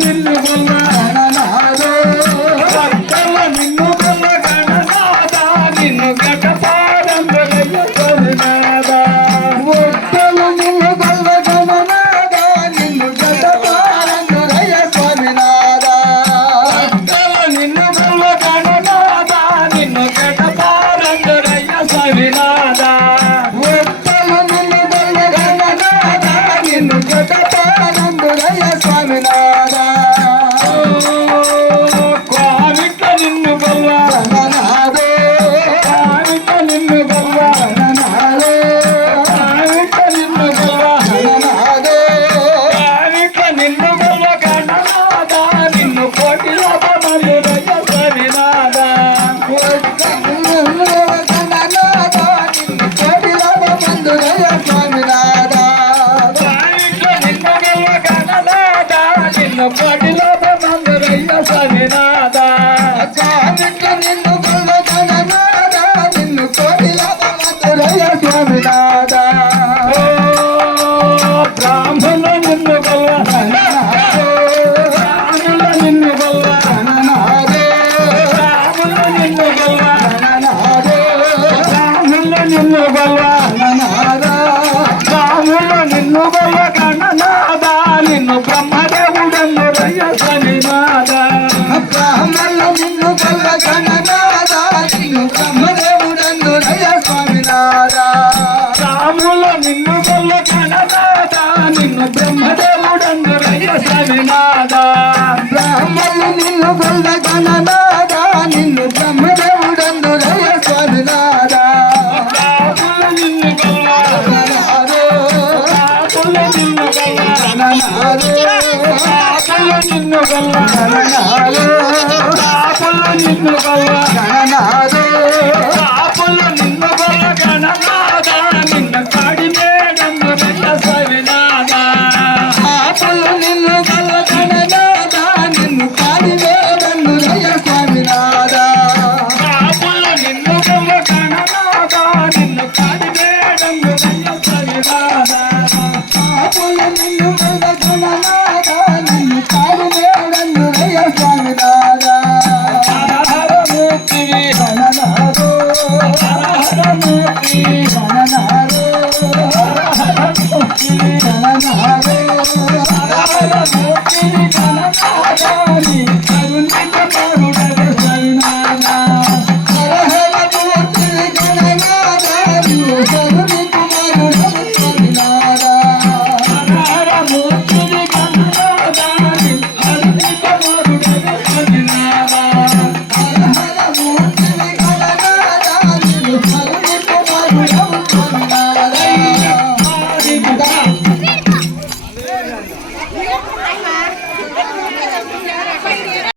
నిన్ను గొల్ల గణనాథో భక్తుల నిన్ను గొల్ల గణనాథ నిన్ను గటపారంగరయ్య స్వామినాథ భక్తుల నిన్ను గొల్ల గణనాథ నిన్ను గటపారంగరయ్య స్వామినాథ భక్తుల నిన్ను గొల్ల గణనాథ నిన్ను గటపారంగరయ్య స్వామినాథ భక్తుల నిన్ను గొల్ల గణనాథ నిన్ను గటపారంగరయ్య స్వామినాథ కోవిక నిన్ను గొల్ల గణనాథో కోవిక నిన్ను గొల్ల గణనాథో కోవిక నిన్ను గొల్ల గణనాథో కోవిక నిన్ను గొల్ల గణనాథ నిన్ను కోటిలో మందిరయ్య స్వామినాథ కోవిక నిన్ను గొల్ల గణనాథ నిన్ను కోటిలో మందిరయ్య స్వామినాథ కోవిక నిన్ను గొల్ల గణనాథ నిన్ను కోటిలో మందిరయ్య స్వామినాథ కోవిక నిన్ను గొల్ల గణనాథ నిన్ను కోటిలో మందిరయ్య స్వామినాథ బ్రాహ్మణ నిన్ను గొల్ల గణనాథో బ్రాహ్మణ నిన్ను గొల్ల గణనాథో బ్రాహ్మణ నిన్ను గొల్ల గణనాథో బ్రాహ్మణ నిన్ను గొల్ల గణనాథ బ్రాహ్మణ నిన్ను గొల్ల గణనాథ నిన్ను బ్రహ్మదేవుడన్నరయ్య స్వామినాథ బ్రాహ్మణ నిన్ను గొల్ల గణనాథ నిన్ను బ్రహ్మదేవుడన్నరయ్య స్వామినాథ రాముల నిన్ను గొల్ల గణనాథ నిన్ను బ్రహ్మదేవుడన్నరయ్య స్వామినాథ బ్రాహ్మణ నిన్ను గొల్ల గణనాథ నిన్ను బ్రహ్మదేవుడన్నరయ్య స్వామినాథ రాముల నిన్ను గొల్ల గణనాథో రాముల నిన్ను గొల్ల గణనాథో రాముల నిన్ను గొల్ల గణనాథో రాముల నిన్ను గొల్ల గణనాథో రాముల నిన్ను గొల్ల గణనాథ నిన్ను కాడిమేడన్నరయ్య స్వామినాథ రాముల నిన్ను గొల్ల గణనాథ నిన్ను కాడిమేడన్నరయ్య స్వామినాథ రాముల నిన్ను గొల్ల గణనాథ నిన్ను కాడిమేడన్నరయ్య స్వామినాథ రాముల నిన్ను గొల్ల గణనాథ నిన్ను కాడిమేడన్నరయ్య స్వామినాథ హరహరమూర్తివి గణనాథో హరహరమూర్తి గణనాథో హరహరమూర్తివి గణనాథో హరహరమూర్తివి గణనాథ నీ కరుణిత కరుణగ స్వామినాథ హరహరమూర్తివి గణనాథ నీ కరుణిత కరుణగ స్వామినాథ హరహరమూర్తివి గణనాథ నీ కరుణిత కరుణగ స్వామినాథ హరహరమూర్తివి గణనాథ నీ